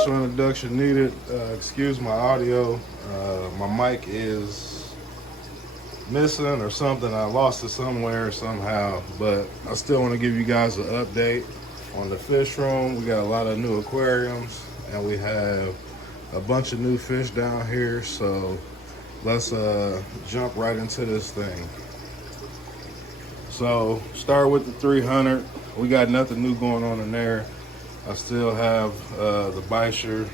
special introduction needed. Excuse my audio. My mic is missing or something. I lost it somewhere somehow, but I still want to give you guys an update on the fish room. We got a lot of new aquariums and we have a bunch of new fish down here. So let's jump right into this thing. So start with the 300. We got nothing new going on in there. I still have the Bisher.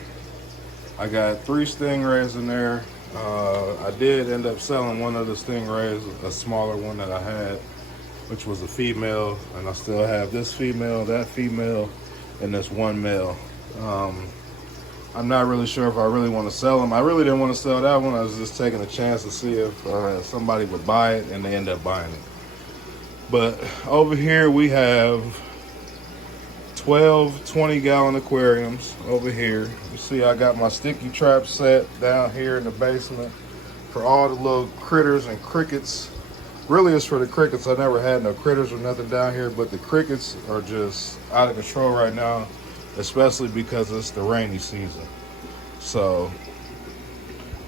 I got 3 stingrays in there. I did end up selling one of the stingrays, a smaller one that I had, which was a female, and I still have this female, that female, and this one male. I'm not really sure if I really want to sell them. I really didn't want to sell that one. I was just taking a chance to see if somebody would buy it, and they end up buying it. But over here we have 12 20-gallon aquariums over here. You see I got my sticky trap set down here in the basement for all the little critters and crickets. Really it's for the crickets. I never had no critters or nothing down here, but the crickets are just out of control right now, especially because it's the rainy season. So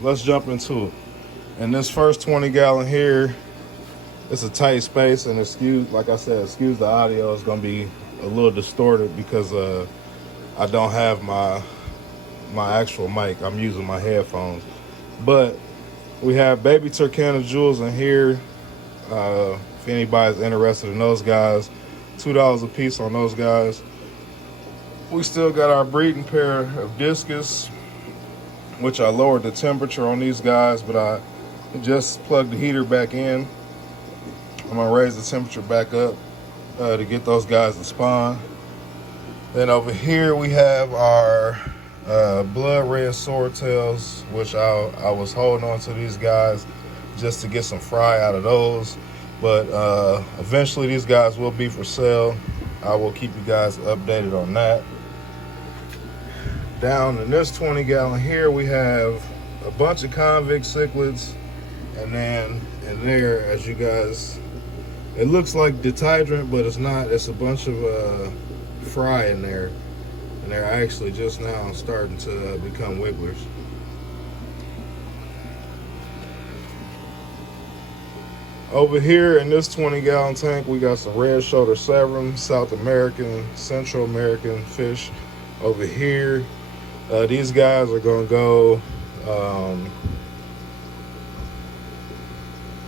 let's jump into it. And this first 20-gallon here, it's a tight space, and like I said, excuse the audio, it's gonna be a little distorted because I don't have my actual mic. I'm using my headphones. But we have baby Turkana jewels in here. If anybody's interested in those guys, $2 a piece on those guys. We still got our breeding pair of discus, which I lowered the temperature on these guys, but I just plugged the heater back in. I'm gonna raise the temperature back up to get those guys to spawn. Then over here we have our blood red swordtails, which I was holding on to these guys just to get some fry out of those. But eventually these guys will be for sale. I will keep you guys updated on that. Down in this 20-gallon here, we have a bunch of convict cichlids, and then in there, as you guys, it looks like dehydrant, but it's not. It's a bunch of fry in there, and they're actually just now starting to become wigglers. Over here in this 20-gallon tank, we got some red shoulder severum, South American, Central American fish over here. These guys are gonna go,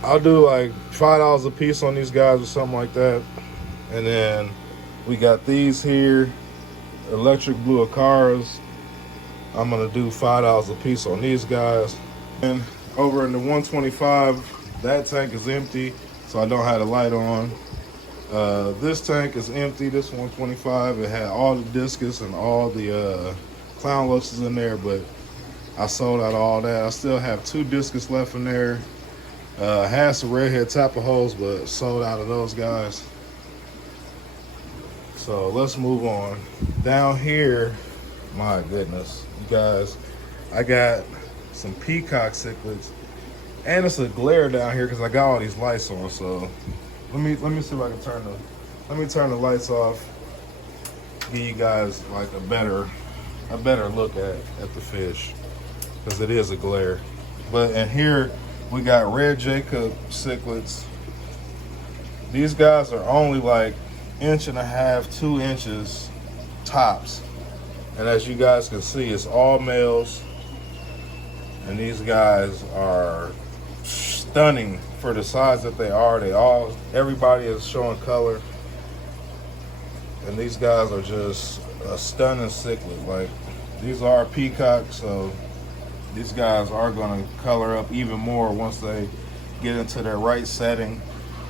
I'll do like $5 a piece on these guys or something like that. And then we got these here, electric blue acaras. I'm gonna do $5 a piece on these guys. And over in the 125, that tank is empty, so I don't have the light on. This tank is empty, this 125. It had all the discus and all the clown loaches in there, but I sold out all that. I still have 2 discus left in there. Had some redhead tapajos, but sold out of those guys. So let's move on. Down here, my goodness, you guys, I got some peacock cichlids, and it's a glare down here because I got all these lights on. So let me see if I can turn the lights off. Give you guys like a better look at the fish, because it is a glare. But in here we got red Jacob cichlids. These guys are only like 1.5 to 2 inches tops, and as you guys can see, it's all males, and these guys are stunning for the size that they are. Everybody is showing color, and these guys are just a stunning cichlid. Like, these are peacocks, so these guys are going to color up even more once they get into their right setting.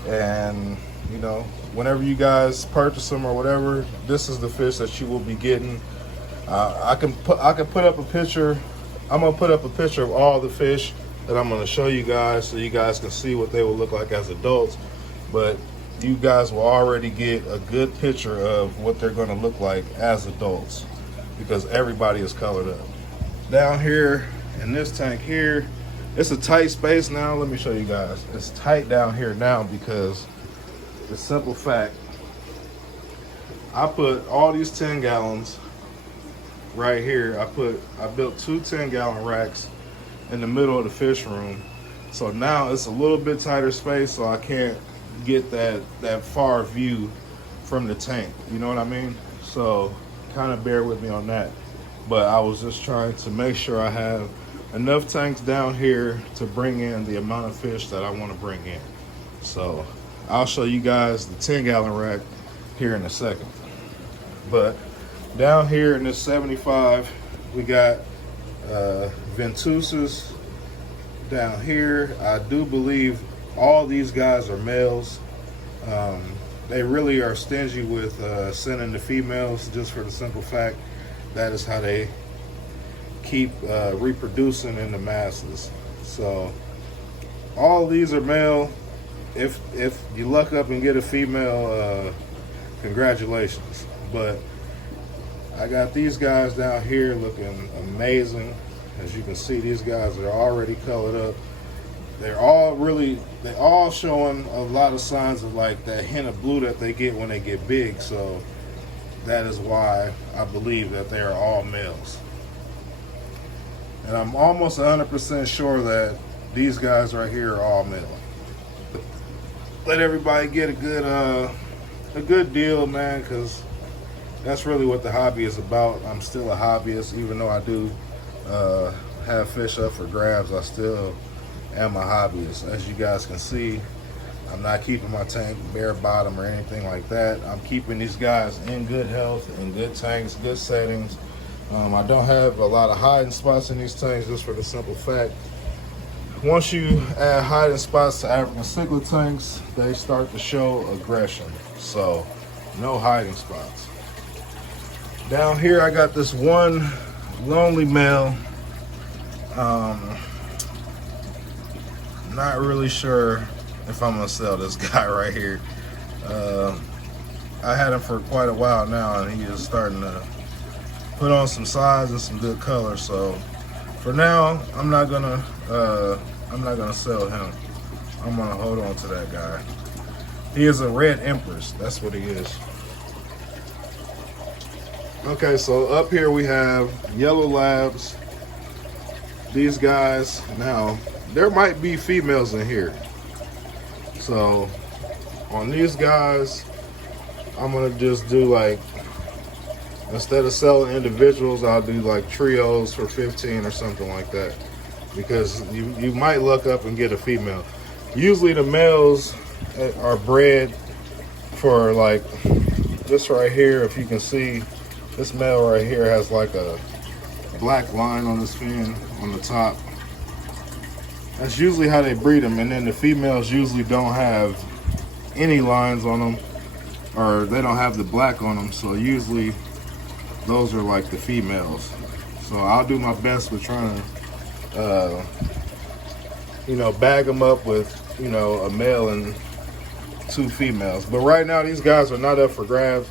And you know, whenever you guys purchase them or whatever, this is the fish that you will be getting. I can put up a picture. I'm gonna put up a picture of all the fish that I'm gonna show you guys, so you guys can see what they will look like as adults. But you guys will already get a good picture of what they're gonna look like as adults, because everybody is colored up. Down here in this tank here, it's a tight space now. Let me show you guys. It's tight down here now because the simple fact, I put all these 10 gallons right here, I built two 10-gallon racks in the middle of the fish room. So now it's a little bit tighter space, so I can't get that far view from the tank. You know what I mean? So kind of bear with me on that. But I was just trying to make sure I have enough tanks down here to bring in the amount of fish that I want to bring in. So I'll show you guys the 10-gallon rack here in a second. But down here in this 75, we got Ventusas down here. I do believe all these guys are males. They really are stingy with sending the females, just for the simple fact that is how they keep reproducing in the masses. So all these are male. If you luck up and get a female, congratulations. But I got these guys down here looking amazing. As you can see, these guys are already colored up. They're all showing a lot of signs of like that hint of blue that they get when they get big. So that is why I believe that they are all males. And I'm almost 100% sure that these guys right here are all male. Let everybody get a good deal, man, because that's really what the hobby is about. I'm still a hobbyist, even though I do have fish up for grabs. I still am a hobbyist. As you guys can see, I'm not keeping my tank bare bottom or anything like that. I'm keeping these guys in good health, in good tanks, good settings. I don't have a lot of hiding spots in these tanks, just for the simple fact, once you add hiding spots to African cichlid tanks, they start to show aggression. So no hiding spots. Down here I got this one lonely male. Not really sure if I'm gonna sell this guy right here. I had him for quite a while now, and he is starting to put on some size and some good color. So for now, I'm not gonna sell him. I'm gonna hold on to that guy. He is a red empress. That's what he is. Okay, so up here we have yellow labs. These guys, now there might be females in here. So on these guys, I'm gonna just do like, instead of selling individuals, I'll do like trios for 15 or something like that, because you might luck up and get a female. Usually the males are bred for, like, this right here. If you can see, this male right here has like a black line on his fin on the top. That's usually how they breed them. And then the females usually don't have any lines on them, or they don't have the black on them. So usually those are like the females. So I'll do my best with trying to, bag them up with, a male and two females. But right now these guys are not up for grabs,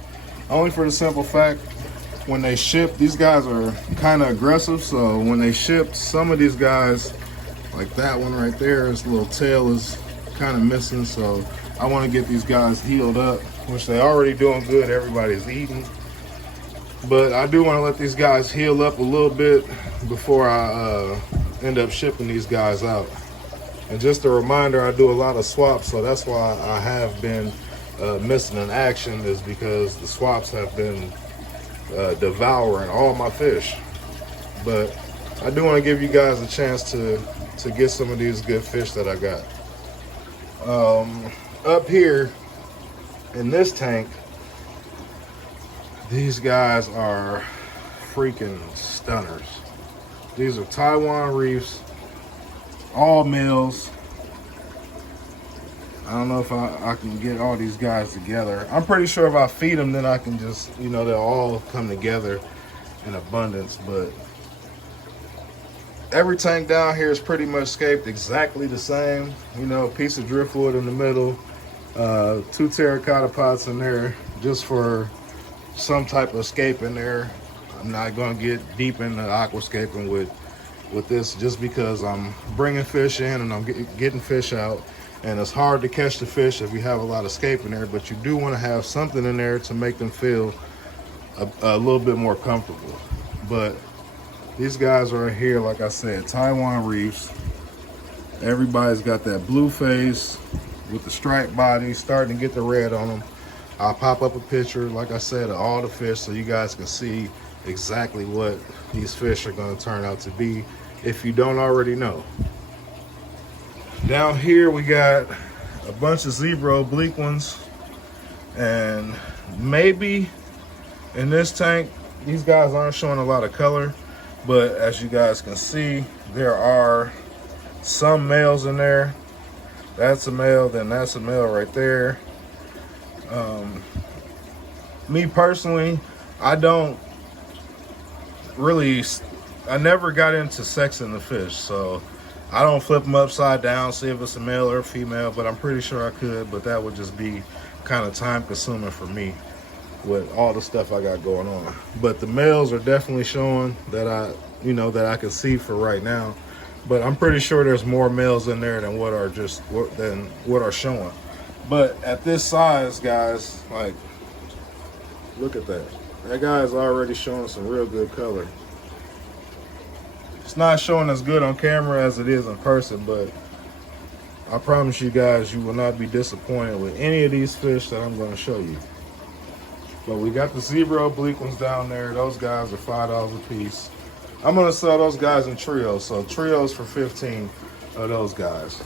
only for the simple fact, when they ship, these guys are kind of aggressive. So when they ship, some of these guys, like that one right there, his little tail is kind of missing. So I want to get these guys healed up, which they already doing good. Everybody's eating. But I do want to let these guys heal up a little bit before I end up shipping these guys out. And just a reminder, I do a lot of swaps, so that's why I have been missing in action, is because the swaps have been devouring all my fish. But I do want to give you guys a chance to get some of these good fish that I got. Up here in this tank, these guys are freaking stunners. These are Taiwan reefs, all males. I don't know if I can get all these guys together. I'm pretty sure if I feed them, then I can just, they'll all come together in abundance. But every tank down here is pretty much scaped exactly the same. A piece of driftwood in the middle, 2 terracotta pots in there just for some type of scape in there. I'm not going to get deep into aquascaping with this, just because I'm bringing fish in and I'm getting fish out, and it's hard to catch the fish if you have a lot of scape in there. But you do want to have something in there to make them feel a little bit more comfortable. But these guys right here, like I said, Taiwan reefs. Everybody's got that blue face with the striped body, starting to get the red on them. I'll pop up a picture, like I said, of all the fish so you guys can see exactly what these fish are going to turn out to be if you don't already know. Down here we got a bunch of zebra oblique ones, and maybe in this tank these guys aren't showing a lot of color, but as you guys can see, there are some males in there. That's a male, then that's a male right there. Me personally, I never got into sexing the fish, so I don't flip them upside down, see if it's a male or a female, but I'm pretty sure I could, but that would just be kind of time consuming for me with all the stuff I got going on. But the males are definitely showing that I can see for right now, but I'm pretty sure there's more males in there than what are showing. But at this size, guys, like, look at that. That guy is already showing some real good color. It's not showing as good on camera as it is in person, but I promise you guys, you will not be disappointed with any of these fish that I'm going to show you. But we got the zebra oblique ones down there. Those guys are $5 a piece. I'm going to sell those guys in trios. So trios for 15 of those guys.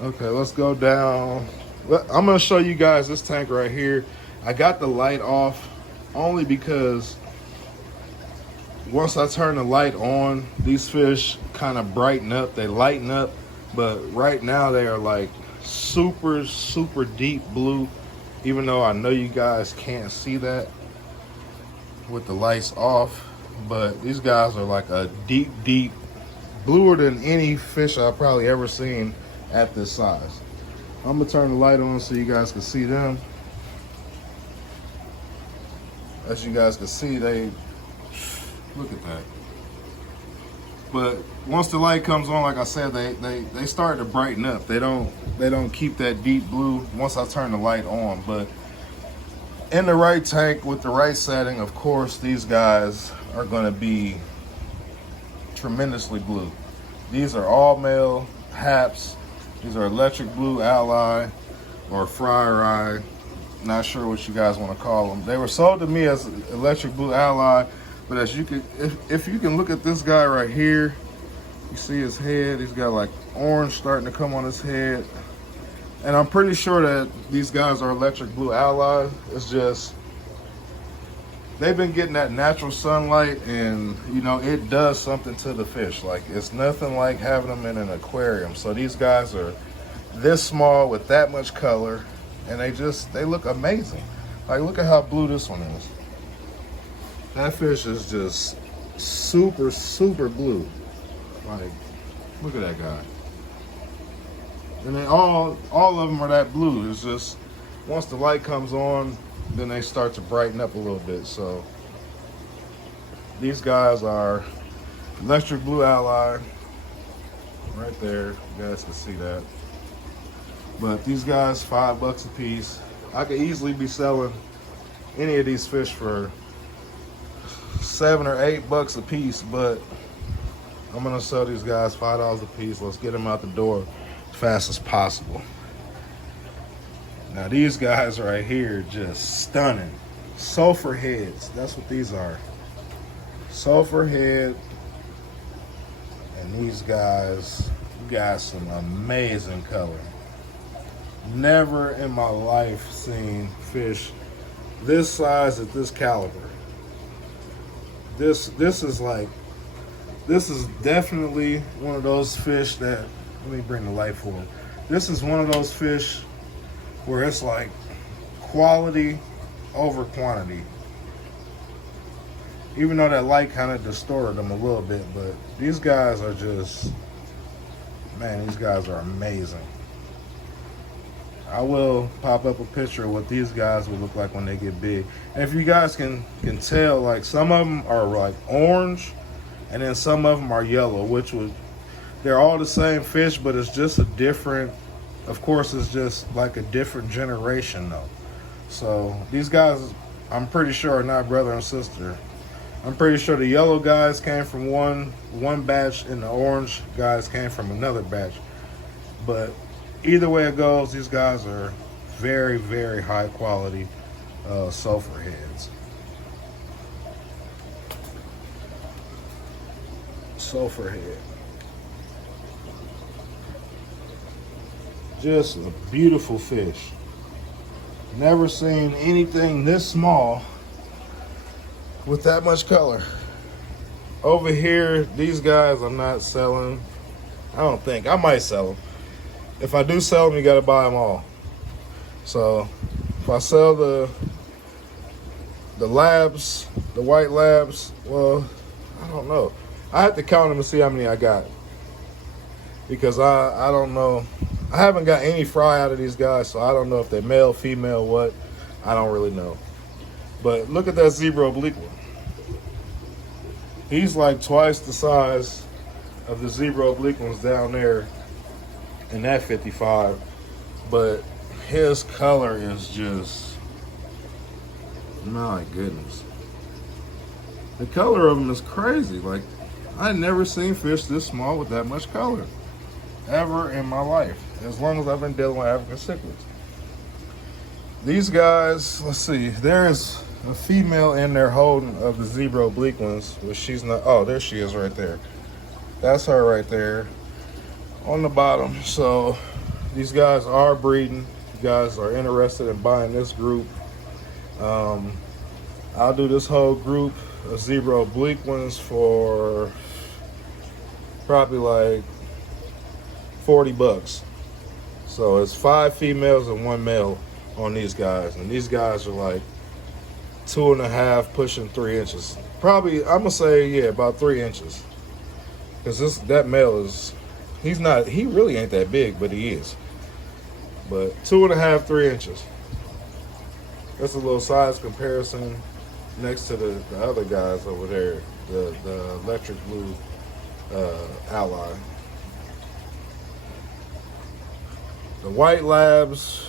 Okay, let's go down. I'm going to show you guys this tank right here. I got the light off only because once I turn the light on, these fish kind of brighten up, they lighten up, but right now they are like super, super deep blue, even though I know you guys can't see that with the lights off, but these guys are like a deep, deep, bluer than any fish I've probably ever seen at this size. I'm gonna turn the light on so you guys can see them. As you guys can see, they look at that. But once the light comes on, like I said, they start to brighten up. They don't keep that deep blue once I turn the light on. But in the right tank with the right setting, of course, these guys are going to be tremendously blue. These are all male haps. These are electric blue ally or fryer eye. Not sure what you guys want to call them. They were sold to me as electric blue ally, but as you can, if you can look at this guy right here, you see his head. He's got like orange starting to come on his head, and I'm pretty sure that these guys are electric blue ally. It's just they've been getting that natural sunlight, and you know it does something to the fish. Like it's nothing like having them in an aquarium. So these guys are this small with that much color, and they look amazing. Like look at how blue this one is. That fish is just super, super blue. Like look at that guy. And they all of them are that blue. It's just once the light comes on, then they start to brighten up a little bit. So these guys are electric blue ally right there. You guys can see that. But these guys, $5 a piece. I could easily be selling any of these fish for $7 or $8 a piece, but I'm gonna sell these guys $5 a piece. Let's get them out the door as fast as possible. Now these guys right here, just stunning. Sulfur heads, that's what these are. Sulfur head, and these guys got some amazing color. Never in my life seen fish this size at this caliber. This is definitely one of those fish that, let me bring the light forward. This is one of those fish where it's like quality over quantity. Even though that light kind of distorted them a little bit, but these guys are just, man, these guys are amazing. I will pop up a picture of what these guys will look like when they get big. And if you guys can tell, like some of them are like orange and then some of them are yellow, they're all the same fish, but it's just a different, of course, it's just like a different generation though. So these guys, I'm pretty sure are not brother and sister. I'm pretty sure the yellow guys came from one batch and the orange guys came from another batch. But either way it goes, these guys are very, very high quality sulfur heads. Sulfur head. Just a beautiful fish. Never seen anything this small with that much color. Over here, these guys I'm not selling. I don't think. I might sell them. If I do sell them, you gotta buy them all. So if I sell the labs, the white labs, well, I don't know. I have to count them and see how many I got. Because I don't know. I haven't got any fry out of these guys, so I don't know if they're male, female, what. I don't really know. But look at that zebra oblique one. He's like twice the size of the zebra oblique ones down there in that 55. But his color is just, my goodness. The color of him is crazy. Like, I never seen fish this small with that much color ever in my life, as long as I've been dealing with African cichlids. These guys, let's see, there's a female in there holding of the zebra oblique ones, but she's not. Oh, there she is right there. That's her right there on the bottom. So these guys are breeding. You guys are interested in buying this group, I'll do this whole group of zebra oblique ones for probably like 40 bucks. So it's 5 females and 1 male on these guys, and these guys are like 2.5 pushing 3 inches. Probably, I'm gonna say, yeah, about 3 inches. Because that male is, he really ain't that big, but he is. But 2.5, 3 inches. That's a little size comparison next to the other guys over there, the electric blue ally. The white labs,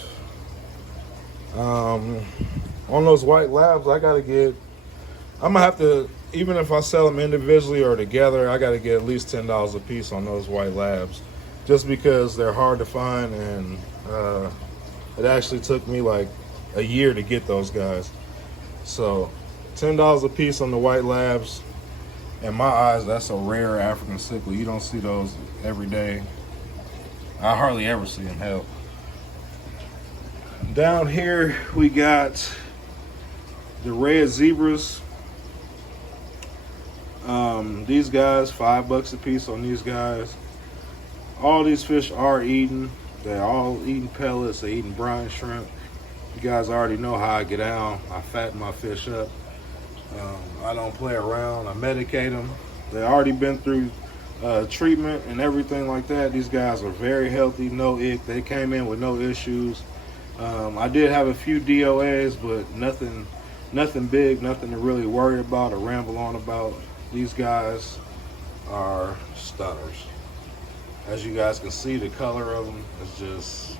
on those white labs, I'm gonna have to, even if I sell them individually or together, I gotta get at least $10 a piece on those white labs, just because they're hard to find, and it actually took me like a year to get those guys. So $10 a piece on the white labs. In my eyes, that's a rare African cichlid. You don't see those every day. I hardly ever see them, hell. Down here we got the red zebras. These guys, $5 a piece on these guys. All these fish are eating. They're all eating pellets. They're eating brine shrimp. You guys already know how I get down. I fatten my fish up. I don't play around. I medicate them. They already been through treatment and everything like that. These guys are very healthy, no ick. They came in with no issues. I did have a few DOAs, but nothing big, nothing to really worry about or ramble on about. These guys are stunners. As you guys can see, the color of them is just,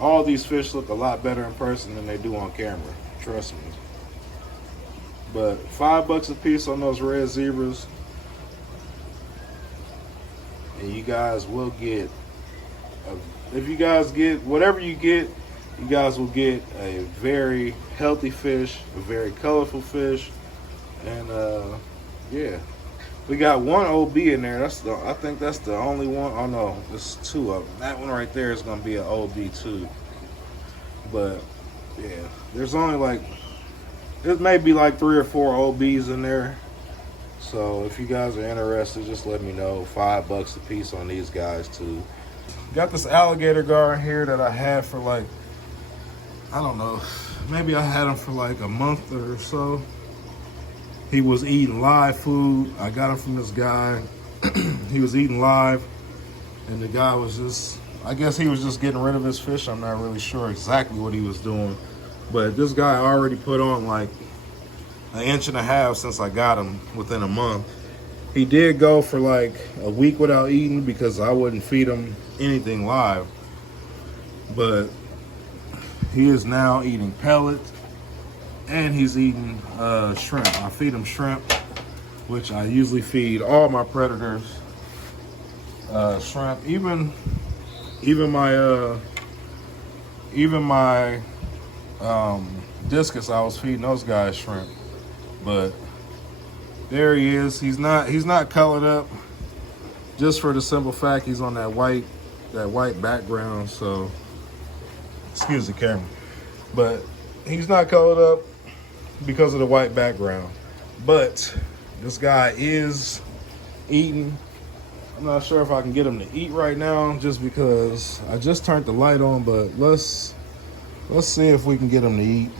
all these fish look a lot better in person than they do on camera, trust me. But $5 a piece on those red zebras, and you guys will get, if you guys get whatever you get, you guys will get a very healthy fish, a very colorful fish, and yeah, we got 1 OB in there. I think that's the only one. Oh no, there's 2 of them. That one right there is gonna be an OB too. But yeah, there's only like, there may be like 3 or 4 OBs in there. So if you guys are interested, just let me know. $5 a piece on these guys too. Got this alligator gar here that I had for like, I don't know, maybe I had him for like a month or so. He was eating live food. I got him from this guy. He was eating live, and the guy was just, I guess he was just getting rid of his fish. I'm not really sure exactly what he was doing, but this guy already put on like 1.5 inches since I got him within a month. He did go for like a week without eating because I wouldn't feed him anything live, but he is now eating pellets. and he's eating shrimp. I feed him shrimp, which I usually feed all my predators shrimp. Even my discus, I was feeding those guys shrimp. But there he is. He's not colored up, just for the simple fact he's on that white background. So excuse the camera, but he's not colored up because of the white background. But this guy is eating. I'm not sure if I can get him to eat right now, just because I just turned the light on. But let's see if we can get him to eat.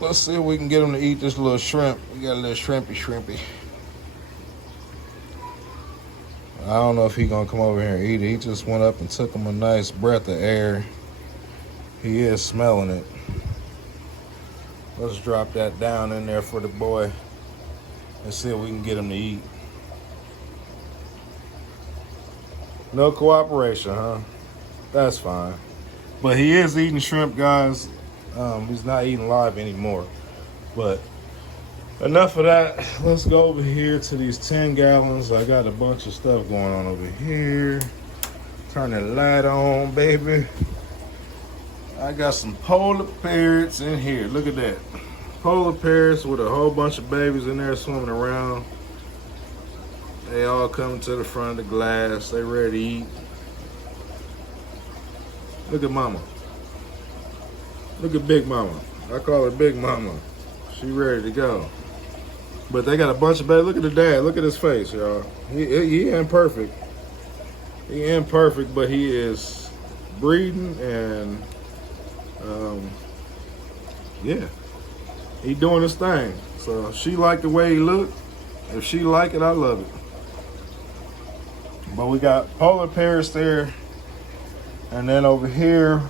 Let's see if we can get him to eat this little shrimp. We got a little shrimpy. I don't know if he's gonna come over here and eat it. He just went up and took him a nice breath of air. He is smelling it. Let's drop that down in there for the boy and see if we can get him to eat. No cooperation, huh? That's fine. But he is eating shrimp, guys. He's not eating live anymore. But enough of that. Let's go over here to these 10 gallons. I got a bunch of stuff going on over here. Turn the light on, baby. I got some polar parrots in here. Look at that. Polar parrots with a whole bunch of babies in there swimming around. They all coming to the front of the glass. They ready to eat. Look at mama. Look at Big Mama. I call her Big Mama. She ready to go. But they got a bunch of babies. Look at the dad. Look at his face, y'all. He ain't perfect. He ain't perfect, but he is breeding and yeah. He doing his thing. So she like the way he look. If she like it, I love it. But we got polar parrots there. And then over here,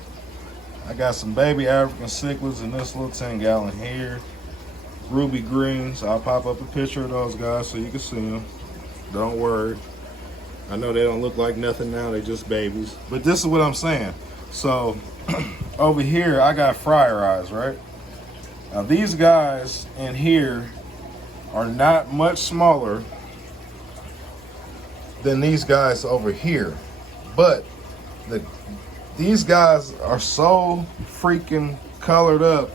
I got some baby African cichlids in this little 10 gallon here. Ruby greens. I'll pop up a picture of those guys so you can see them. Don't worry. I know they don't look like nothing now. They just babies. But this is what I'm saying. So over here, I got fryer eyes, right? Now these guys in here are not much smaller than these guys over here. But these guys are so freaking colored up.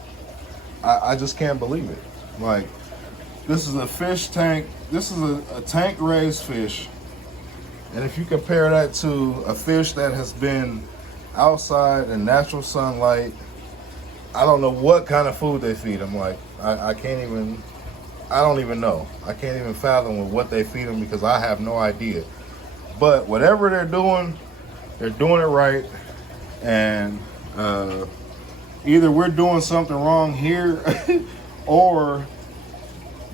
I just can't believe it. Like, this is a fish tank. This is a tank raised fish. And if you compare that to a fish that has been outside in natural sunlight, I don't know what kind of food they feed them. Like, I don't even know. I can't even fathom with what they feed them because I have no idea. But whatever they're doing it right. And either we're doing something wrong here or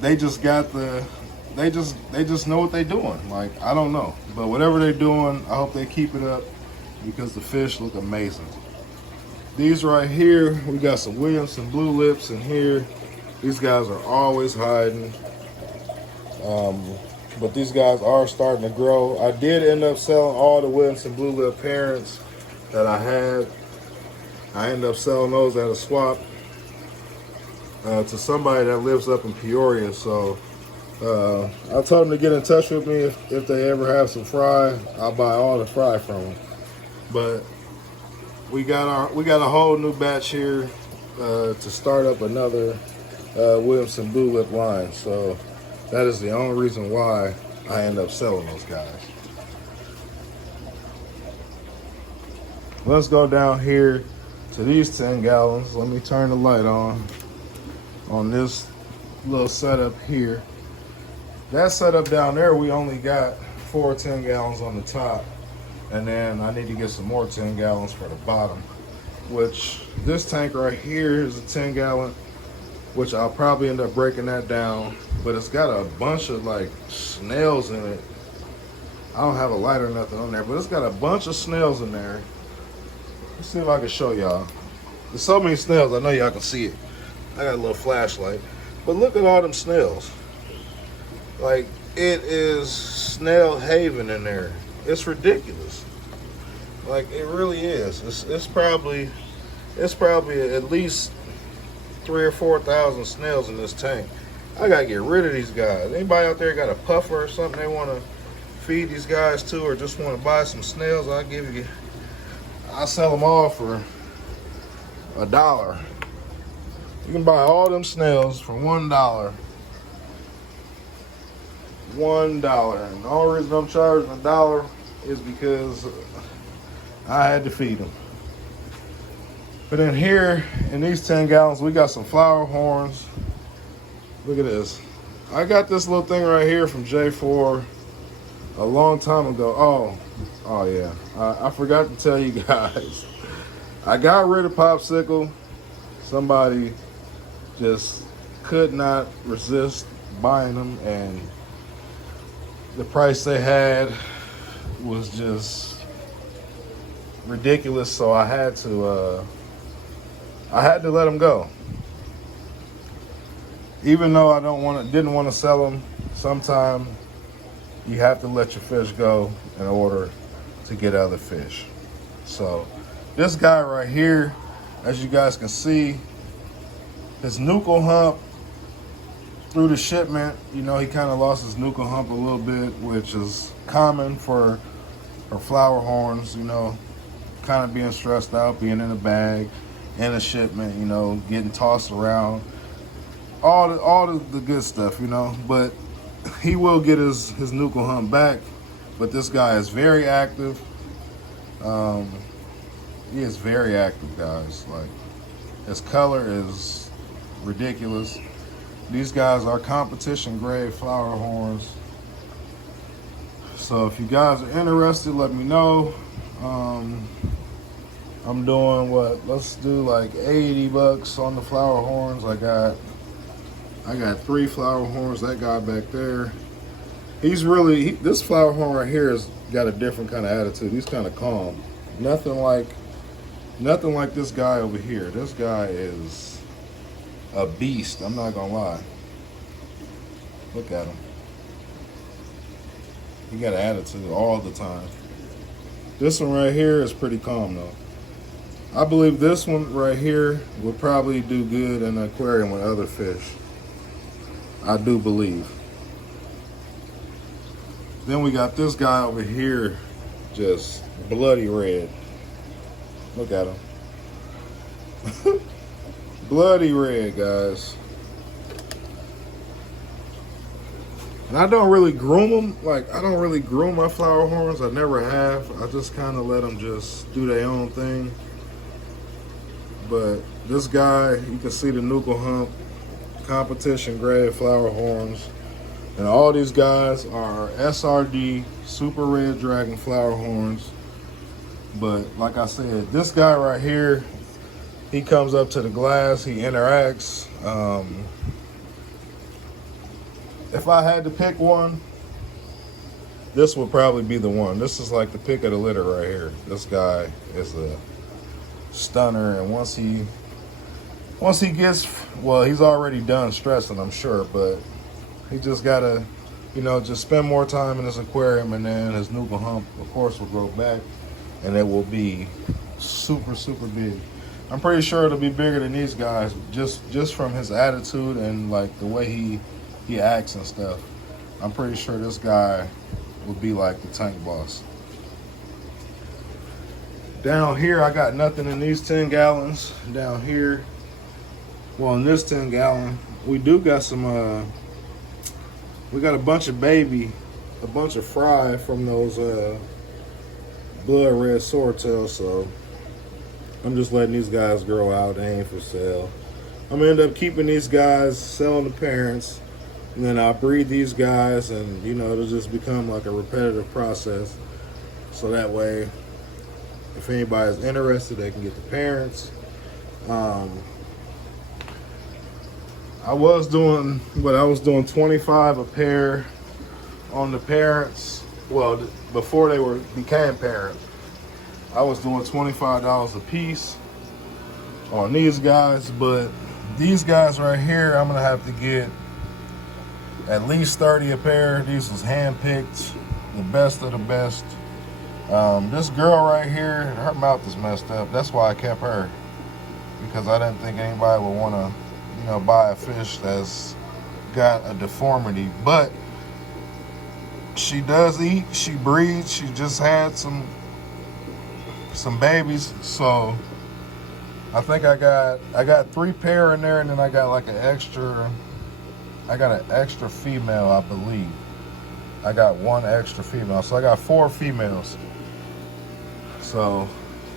they just know what they're doing. Like, I don't know. But whatever they're doing, I hope they keep it up because the fish look amazing. These right here, we got some Williamson blue lips in here. These guys are always hiding. But these guys are starting to grow. I did end up selling all the Williamson blue lip parents that I had. I ended up selling those at a swap to somebody that lives up in Peoria. So I told them to get in touch with me if they ever have some fry. I'll buy all the fry from them. But we got a whole new batch here to start up another Williamson blue lip line. So that is the only reason why I end up selling those guys. Let's go down here to these 10 gallons. Let me turn the light on this little setup here. That setup down there, we only got 4 10 gallons on the top. And then I need to get some more 10 gallons for the bottom, which this tank right here is a 10 gallon, which I'll probably end up breaking that down. But it's got a bunch of like snails in it. I don't have a light or nothing on there, but it's got a bunch of snails in there. Let's see if I can show y'all. There's so many snails, I know y'all can see it. I got a little flashlight. But look at all them snails. Like, it is snail haven in there. It's ridiculous. Like, it really is. It's probably at least 3 or 4,000 snails in this tank. I gotta get rid of these guys. Anybody out there got a puffer or something they want to feed these guys to, or just want to buy some snails? I'll sell them all for $1. You can buy all them snails for $1. $1. And the only reason I'm charging $1 is because I had to feed them. But in here, in these 10 gallons, we got some flower horns. Look at this. I got this little thing right here from J4 a long time ago. Oh yeah. I forgot to tell you guys. I got rid of Popsicle. Somebody just could not resist buying them, and the price they had was just ridiculous. So I had to let them go. Even though I didn't want to sell them, sometimes you have to let your fish go in order to get other fish. So this guy right here, as you guys can see, his nuchal hump through the shipment, you know, he kind of lost his nuchal hump a little bit, which is common for flower horns, you know, kind of being stressed out, being in a bag, in a shipment, you know, getting tossed around. All the good stuff, you know, but he will get his nuchal hump back. But this guy is very active. He is very active, guys. Like, his color is ridiculous. These guys are competition grade flower horns. So if you guys are interested, let me know. I'm doing let's do like $80 on the flower horns. I got 3 flower horns. That guy back there, this flower horn right here has got a different kind of attitude. He's kind of calm. Nothing like this guy over here. This guy is a beast. I'm not gonna lie. Look at him. He got an attitude all the time. This one right here is pretty calm though. I believe this one right here will probably do good in an aquarium with other fish. I do believe. Then we got this guy over here, just bloody red. Look at him. Bloody red, guys. And I don't really groom them. Like, I don't really groom my flower horns. I never have. I just kind of let them just do their own thing. But this guy, you can see the nuchal hump. Competition grade flower horns, and all these guys are SRD super red dragon flower horns. But like I said, this guy right here, he comes up to the glass, he interacts. If I had to pick one, this would probably be the one. This is like the pick of the litter right here. This guy is a stunner, and once he gets, well, he's already done stressing, I'm sure, but he just gotta, you know, just spend more time in his aquarium, and then his nuchal hump, of course, will grow back, and it will be super, super big. I'm pretty sure it'll be bigger than these guys, just from his attitude and like the way he acts and stuff. I'm pretty sure this guy will be like the tank boss. Down here, I got nothing in these 10 gallons. Down here, well, in this 10 gallon, we do got some, we got a bunch of fry from those blood red swordtails, so I'm just letting these guys grow out. They ain't for sale. I'm gonna end up keeping these guys, selling the parents, and then I'll breed these guys, and you know, it'll just become like a repetitive process. So that way, if anybody's interested, they can get the parents. I was doing 25 a pair on the parents. Well, before they became parents, I was doing $25 a piece on these guys. But these guys right here, I'm gonna have to get at least 30 a pair. These was hand-picked, the best of the best. This girl right here, her mouth is messed up. That's why I kept her, because I didn't think anybody would want to you know, buy a fish that's got a deformity. But she does eat, she breeds, she just had some babies, so I think I got 3 pair in there, and then I got like an extra female, I believe. I got 1 extra female, so I got 4 females. So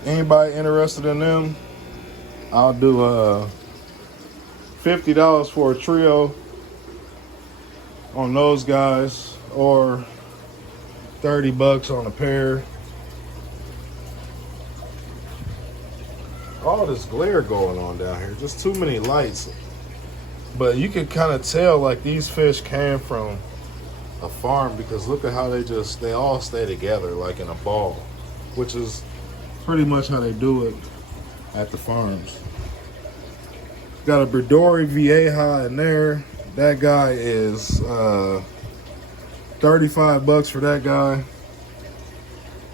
anybody interested in them, I'll do $50 for a trio on those guys, or $30 on a pair. All this glare going on down here, just too many lights. But you can kind of tell like these fish came from a farm, because look at how they all stay together like in a ball, which is pretty much how they do it at the farms. Got a Bredori Vieja in there. That guy is $35 for that guy.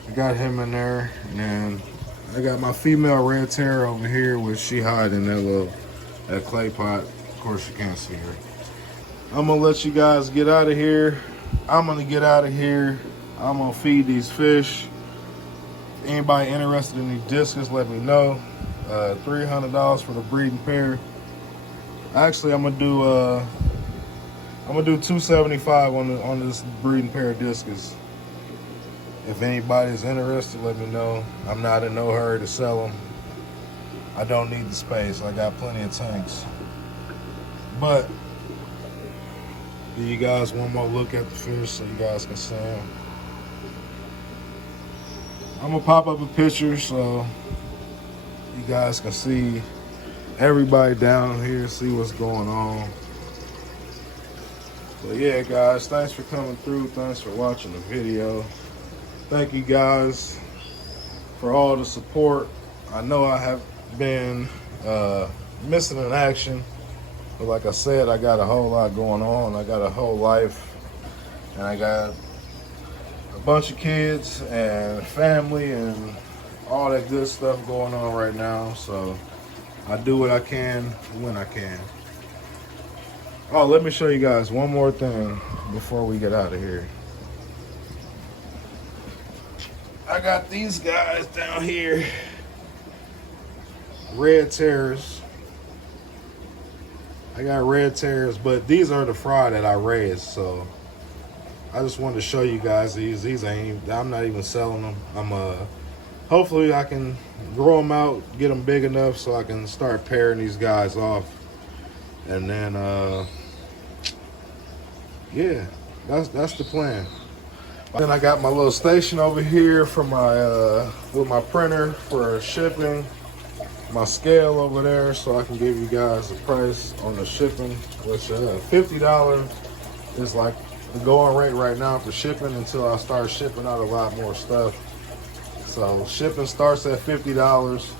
I got him in there, and then I got my female red terror over here, which she hide in that clay pot. Of course, you can't see her. I'm gonna let you guys get out of here. I'm gonna get out of here. I'm gonna feed these fish. Anybody interested in these discus, let me know. $300 for the breeding pair. Actually, I'm gonna do $275 on this breeding pair of discus. If anybody's interested, let me know. I'm not in no hurry to sell them. I don't need the space. I got plenty of tanks. But give you guys one more look at the fish so you guys can see them. I'm gonna pop up a picture so you guys can see everybody down here, see what's going on. But yeah, guys, thanks for coming through. Thanks for watching the video. Thank you guys for all the support. I know I have been missing in action, but like I said, I got a whole lot going on. I got a whole life, and I got a bunch of kids and family and all that good stuff going on right now. So I do what I can when I can. Oh, let me show you guys one more thing before we get out of here. I got these guys down here, red terrors. I got red terrors, but these are the fry that I raised, so I just wanted to show you guys these. These ain't, I'm not even selling them. Hopefully I can grow them out, get them big enough so I can start pairing these guys off. And then, yeah, that's the plan. Then I got my little station over here for my with my printer for shipping, my scale over there, so I can give you guys a price on the shipping, which $50 is like the going rate right now for shipping until I start shipping out a lot more stuff. So shipping starts at $50,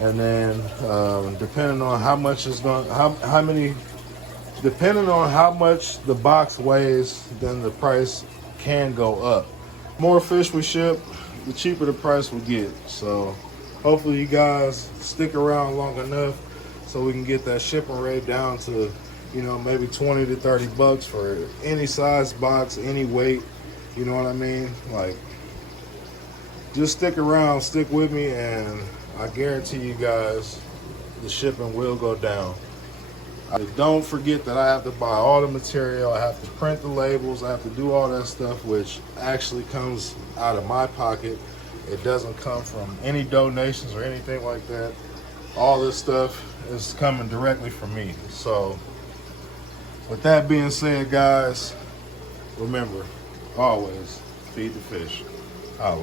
and then depending on how much it's going, depending on how much the box weighs, then the price can go up. More fish we ship, the cheaper the price we get. So hopefully you guys stick around long enough so we can get that shipping rate down to, you know, maybe 20 to 30 bucks for any size box, any weight. You know what I mean? Like, just stick around, stick with me, and I guarantee you guys the shipping will go down. Don't forget that I have to buy all the material, I have to print the labels, I have to do all that stuff, which actually comes out of my pocket. It doesn't come from any donations or anything like that. All this stuff is coming directly from me. So with that being said, guys, remember, always feed the fish. Holla.